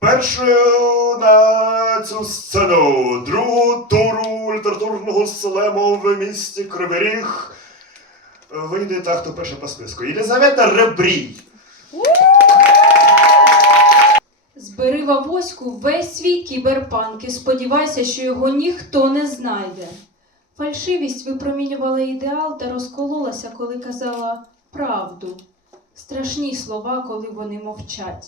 Першою на цю сцену другу туру літературного слему в місті Кривий вийде та, хто перша по списку. Єлизавета Ребрій. Авоську весь свій кіберпанк і сподівайся, що його ніхто не знайде. Фальшивість випромінювала ідеал та розкололася, коли казала правду. Страшні слова, коли вони мовчать,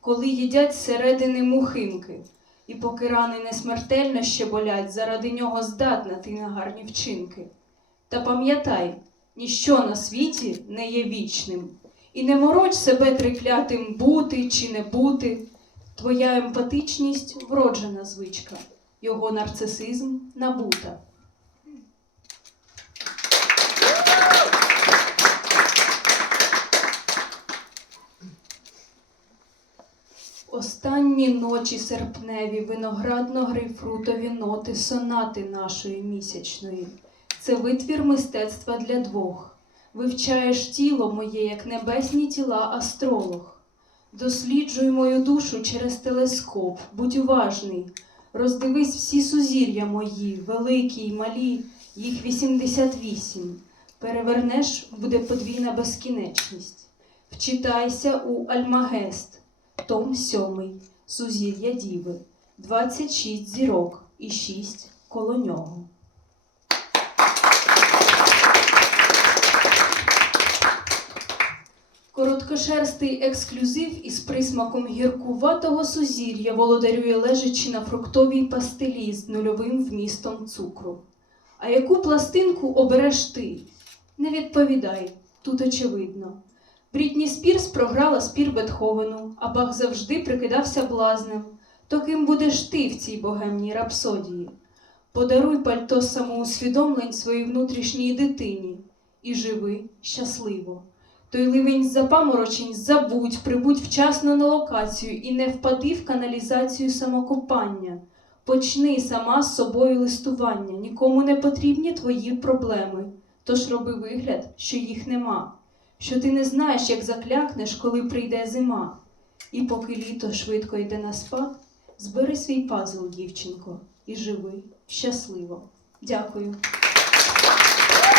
коли їдять зсередини мухинки. І поки рани не смертельно ще болять, заради нього здатна ти на гарні вчинки. Та пам'ятай, ніщо на світі не є вічним. І не мороч себе триклятим бути чи не бути. Твоя емпатичність вроджена звичка, його нарцисизм набута. Останні ночі серпневі, виноградно-грейпфрутові ноти сонати нашої місячної. Це витвір мистецтва для двох. Вивчаєш тіло моє, як небесні тіла астролог. Досліджуй мою душу через телескоп, будь уважний. Роздивись всі сузір'я мої, великі й малі, їх 88. Перевернеш, буде подвійна безкінечність. Вчитайся у Альмагест, том 7, Сузір'я Діви, 26 зірок і 6 коло нього. Короткошерстий ексклюзив із присмаком гіркуватого сузір'я володарює лежачи на фруктовій пастилі з нульовим вмістом цукру. А яку пластинку обереш ти? Не відповідай, тут очевидно. Брітні Спірс програла спір Бетховену, а Бах завжди прикидався блазнем. То ким будеш ти в цій богемній рапсодії? Подаруй пальто самоусвідомлень своїй внутрішній дитині і живи щасливо. Той ливень запаморочень забудь, прибудь вчасно на локацію і не впади в каналізацію самокопання. Почни сама з собою листування, нікому не потрібні твої проблеми. Тож роби вигляд, що їх нема, що ти не знаєш, як заклякнеш, коли прийде зима. І поки літо швидко йде на спад, збери свій пазл, дівчинко, і живи щасливо. Дякую.